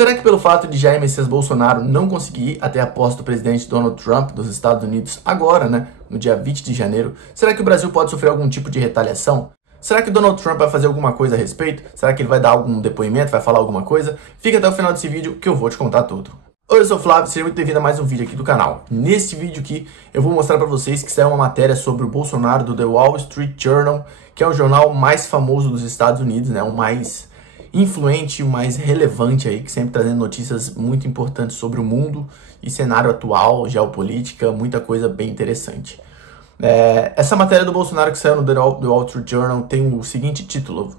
Será que pelo fato de Jair Messias Bolsonaro não conseguir até a posse do presidente Donald Trump dos Estados Unidos agora, né, no dia 20 de janeiro, será que o Brasil pode sofrer algum tipo de retaliação? Será que Donald Trump vai fazer alguma coisa a respeito? Será que ele vai dar algum depoimento, vai falar alguma coisa? Fica até o final desse vídeo que eu vou te contar tudo. Oi, eu sou o Flávio, seja muito bem-vindo a mais um vídeo aqui do canal. Neste vídeo aqui, eu vou mostrar para vocês que saiu uma matéria sobre o Bolsonaro do The Wall Street Journal, que é o jornal mais famoso dos Estados Unidos, né, o mais influente, o mais relevante aí, que sempre trazendo notícias muito importantes sobre o mundo e cenário atual, geopolítica, muita coisa bem interessante. Essa matéria do Bolsonaro que saiu no The Wall Street Journal tem o seguinte título.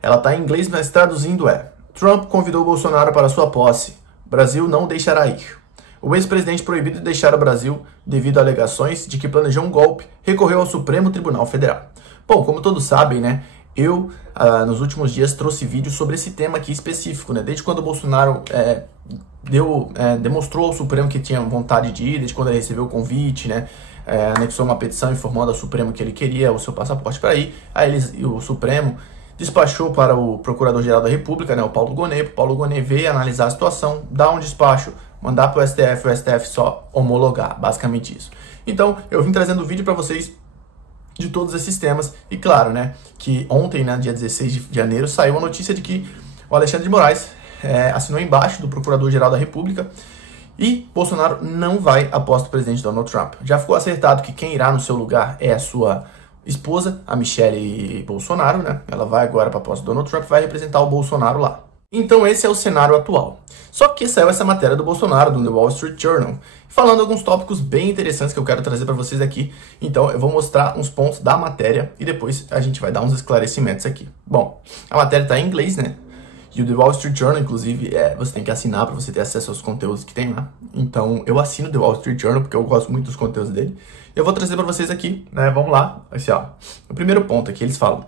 Ela está em inglês, mas traduzindo Trump convidou Bolsonaro para sua posse. Brasil não deixará ir. O ex-presidente proibido de deixar o Brasil devido a alegações de que planejou um golpe recorreu ao Supremo Tribunal Federal. Bom, como todos sabem, né? Eu, nos últimos dias, trouxe vídeos sobre esse tema aqui específico, né? Desde quando o Bolsonaro demonstrou ao Supremo que tinha vontade de ir, desde quando ele recebeu o convite, né? Anexou uma petição informando ao Supremo que ele queria o seu passaporte para ir. Aí o Supremo despachou para o Procurador-Geral da República, né, o Paulo Gonet. O Paulo Gonet veio analisar a situação, dar um despacho, mandar para o STF só homologar, basicamente isso. Então, eu vim trazendo vídeo para vocês de todos esses temas. E claro, né, que ontem, né, dia 16 de janeiro, saiu a notícia de que o Alexandre de Moraes assinou embaixo do Procurador-Geral da República e Bolsonaro não vai à posse do presidente Donald Trump. Já ficou acertado que quem irá no seu lugar é a sua esposa, a Michelle Bolsonaro, né? Ela vai agora para a posse do Donald Trump, vai representar o Bolsonaro lá. Então esse é o cenário atual. Só que saiu essa matéria do Bolsonaro, do The Wall Street Journal, falando alguns tópicos bem interessantes que eu quero trazer para vocês aqui. Então eu vou mostrar uns pontos da matéria e depois a gente vai dar uns esclarecimentos aqui. Bom, a matéria está em inglês, né? E o The Wall Street Journal, inclusive, você tem que assinar para você ter acesso aos conteúdos que tem lá. Então, eu assino o The Wall Street Journal porque eu gosto muito dos conteúdos dele. Eu vou trazer para vocês aqui, né? Vamos lá. Assim, ó. O primeiro ponto aqui, eles falam: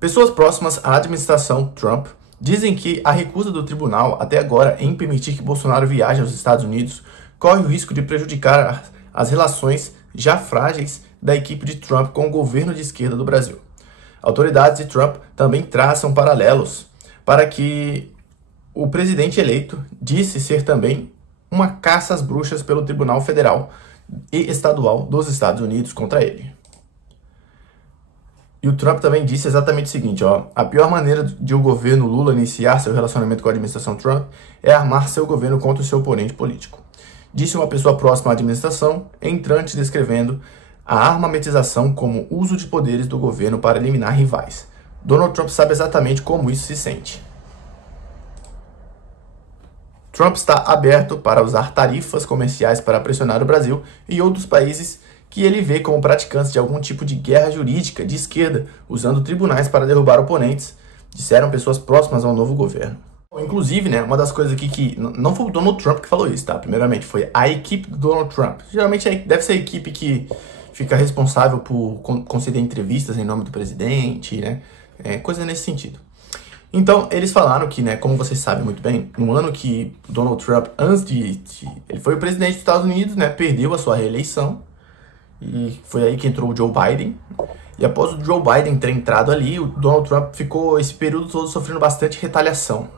pessoas próximas à administração Trump dizem que a recusa do tribunal até agora em permitir que Bolsonaro viaje aos Estados Unidos corre o risco de prejudicar as relações já frágeis da equipe de Trump com o governo de esquerda do Brasil. Autoridades de Trump também traçam paralelos para que o presidente eleito disse ser também uma caça às bruxas pelo Tribunal Federal e Estadual dos Estados Unidos contra ele. E o Trump também disse exatamente o seguinte, ó: a pior maneira de o governo Lula iniciar seu relacionamento com a administração Trump é armar seu governo contra o seu oponente político. Disse uma pessoa próxima à administração, entrante descrevendo a armamentização como uso de poderes do governo para eliminar rivais. Donald Trump sabe exatamente como isso se sente. Trump está aberto para usar tarifas comerciais para pressionar o Brasil e outros países que ele vê como praticantes de algum tipo de guerra jurídica de esquerda, usando tribunais para derrubar oponentes, disseram pessoas próximas ao novo governo. Inclusive, né, uma das coisas aqui que não foi o Donald Trump que falou isso, tá? Primeiramente, foi a equipe do Donald Trump. Geralmente deve ser a equipe que fica responsável por conceder entrevistas em nome do presidente, né? Coisa nesse sentido. Então, eles falaram que, né, como vocês sabem muito bem, no ano que Donald Trump, ele foi o presidente dos Estados Unidos, né, perdeu a sua reeleição, e foi aí que entrou o Joe Biden. E após o Joe Biden ter entrado ali, o Donald Trump ficou esse período todo sofrendo bastante retaliação.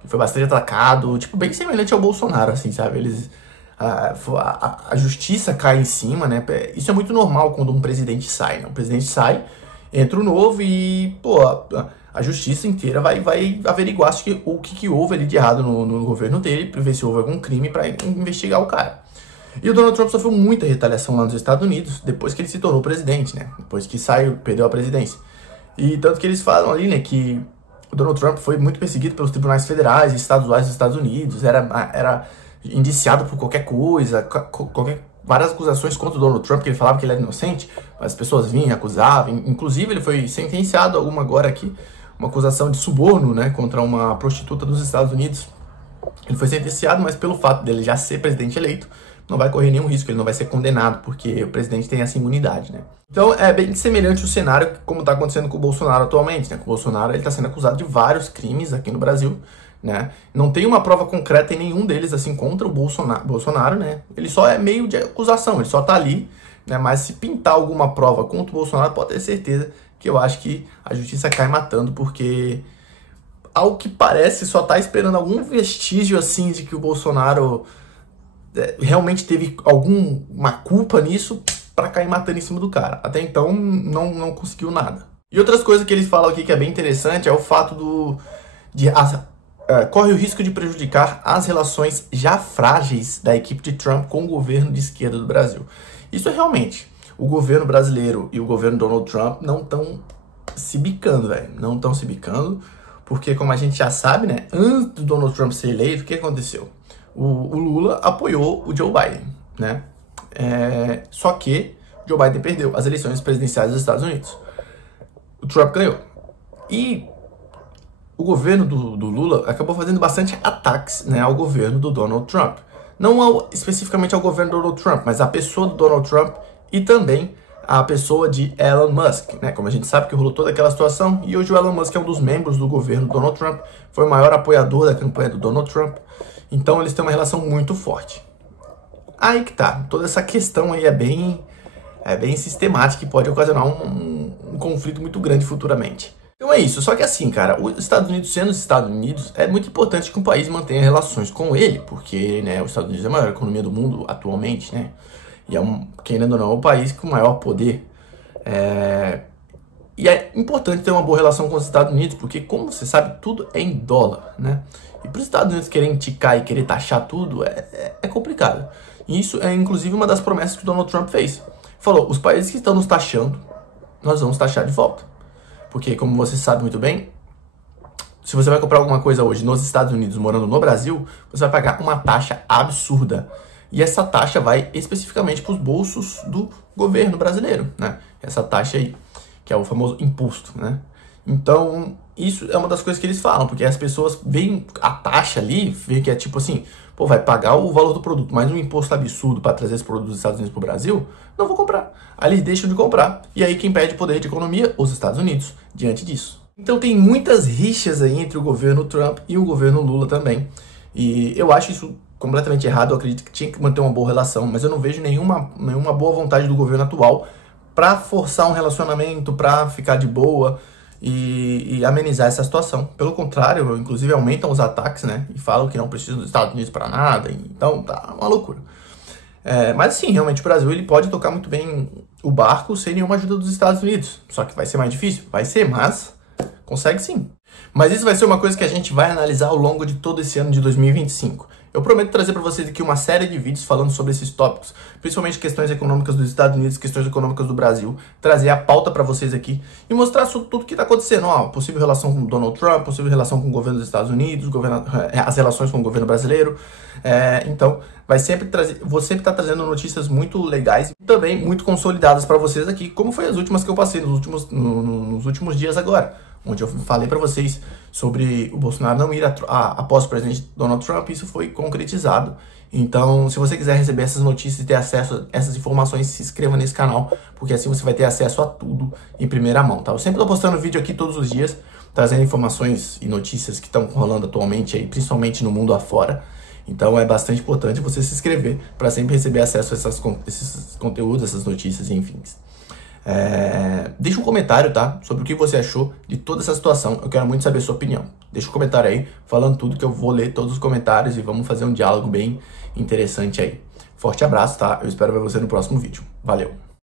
Ele foi bastante atacado, tipo, bem semelhante ao Bolsonaro, assim, sabe? A justiça cai em cima, né? Isso é muito normal quando um presidente sai, né? Um presidente sai, entra o novo e, pô, a justiça inteira vai averiguar o que houve ali de errado no governo dele, para ver se houve algum crime para investigar o cara. E o Donald Trump sofreu muita retaliação lá nos Estados Unidos, depois que ele se tornou presidente, né? Depois que perdeu a presidência. E tanto que eles falam ali, né, que o Donald Trump foi muito perseguido pelos tribunais federais e estaduais dos Estados Unidos, era indiciado por qualquer coisa, várias acusações contra o Donald Trump, que ele falava que ele era inocente, mas as pessoas vinham e acusavam. Inclusive, ele foi sentenciado agora aqui, uma acusação de suborno, né, contra uma prostituta dos Estados Unidos. Ele foi sentenciado, mas pelo fato dele já ser presidente eleito, não vai correr nenhum risco, ele não vai ser condenado, porque o presidente tem essa imunidade, né? Então é bem semelhante o cenário como está acontecendo com o Bolsonaro atualmente, né? Com o Bolsonaro, ele está sendo acusado de vários crimes aqui no Brasil, né? Não tem uma prova concreta em nenhum deles, assim, contra o Bolsonaro, né? Ele só é meio de acusação, ele só tá ali, né? Mas se pintar alguma prova contra o Bolsonaro, pode ter certeza que eu acho que a justiça cai matando, porque ao que parece, só tá esperando algum vestígio assim de que o Bolsonaro realmente teve alguma culpa nisso pra cair matando em cima do cara. Até então, não conseguiu nada. E outras coisas que eles falam aqui que é bem interessante é o fato corre o risco de prejudicar as relações já frágeis da equipe de Trump com o governo de esquerda do Brasil. Isso é realmente, o governo brasileiro e o governo Donald Trump não estão se bicando, velho. Não estão se bicando, porque como a gente já sabe, né, antes do Donald Trump ser eleito, o que aconteceu? O Lula apoiou o Joe Biden, né? Só que o Joe Biden perdeu as eleições presidenciais dos Estados Unidos. O Trump ganhou. E o governo do Lula acabou fazendo bastante ataques, né, ao governo do Donald Trump. Não especificamente ao governo do Donald Trump, mas à pessoa do Donald Trump e também a pessoa de Elon Musk, né? Como a gente sabe que rolou toda aquela situação, e hoje o Elon Musk é um dos membros do governo do Donald Trump, foi o maior apoiador da campanha do Donald Trump, então eles têm uma relação muito forte. Aí que tá, toda essa questão aí é bem sistemática e pode ocasionar um conflito muito grande futuramente. Então é isso, só que assim, cara, os Estados Unidos sendo os Estados Unidos, é muito importante que um país mantenha relações com ele, porque, né, os Estados Unidos é a maior economia do mundo atualmente, né? E querendo ou não, é o país com o maior poder. E é importante ter uma boa relação com os Estados Unidos, porque, como você sabe, tudo é em dólar, né? E para os Estados Unidos querem ticar e querer taxar tudo é complicado. E isso é, inclusive, uma das promessas que o Donald Trump fez. Falou, os países que estão nos taxando, nós vamos taxar de volta. Porque, como você sabe muito bem, se você vai comprar alguma coisa hoje nos Estados Unidos, morando no Brasil, você vai pagar uma taxa absurda. E essa taxa vai especificamente para os bolsos do governo brasileiro, né? Essa taxa aí, que é o famoso imposto, né? Então, isso é uma das coisas que eles falam, porque as pessoas veem a taxa ali, veem que é tipo assim, pô, vai pagar o valor do produto, mas um imposto absurdo para trazer esse produto dos Estados Unidos para o Brasil, não vou comprar. Aí eles deixam de comprar. E aí quem perde poder de economia? Os Estados Unidos, diante disso. Então tem muitas rixas aí entre o governo Trump e o governo Lula também. E eu acho isso completamente errado, eu acredito que tinha que manter uma boa relação, mas eu não vejo nenhuma boa vontade do governo atual para forçar um relacionamento, para ficar de boa e amenizar essa situação. Pelo contrário, inclusive aumentam os ataques, né? E falam que não precisam dos Estados Unidos para nada, então tá uma loucura. Mas sim, realmente o Brasil ele pode tocar muito bem o barco sem nenhuma ajuda dos Estados Unidos. Só que vai ser mais difícil? Vai ser, mas consegue sim. Mas isso vai ser uma coisa que a gente vai analisar ao longo de todo esse ano de 2025. Eu prometo trazer para vocês aqui uma série de vídeos falando sobre esses tópicos, principalmente questões econômicas dos Estados Unidos, questões econômicas do Brasil, trazer a pauta para vocês aqui e mostrar sobre tudo que está acontecendo. Ó, possível relação com o Donald Trump, possível relação com o governo dos Estados Unidos, as relações com o governo brasileiro. Então, vou sempre estar trazendo notícias muito legais e também muito consolidadas para vocês aqui, como foi as últimas que eu passei nos últimos dias agora, onde eu falei para vocês sobre o Bolsonaro não ir após o presidente Donald Trump. Isso foi concretizado. Então, se você quiser receber essas notícias e ter acesso a essas informações, se inscreva nesse canal, porque assim você vai ter acesso a tudo em primeira mão, tá? Eu sempre estou postando vídeo aqui todos os dias, trazendo informações e notícias que estão rolando atualmente aí, principalmente no mundo afora. Então é bastante importante você se inscrever para sempre receber acesso a esses conteúdos, essas notícias e enfim. Deixa um comentário, tá? Sobre o que você achou de toda essa situação. Eu quero muito saber a sua opinião. Deixa um comentário aí, falando tudo, que eu vou ler todos os comentários e vamos fazer um diálogo bem interessante aí. Forte abraço, tá? Eu espero ver você no próximo vídeo. Valeu!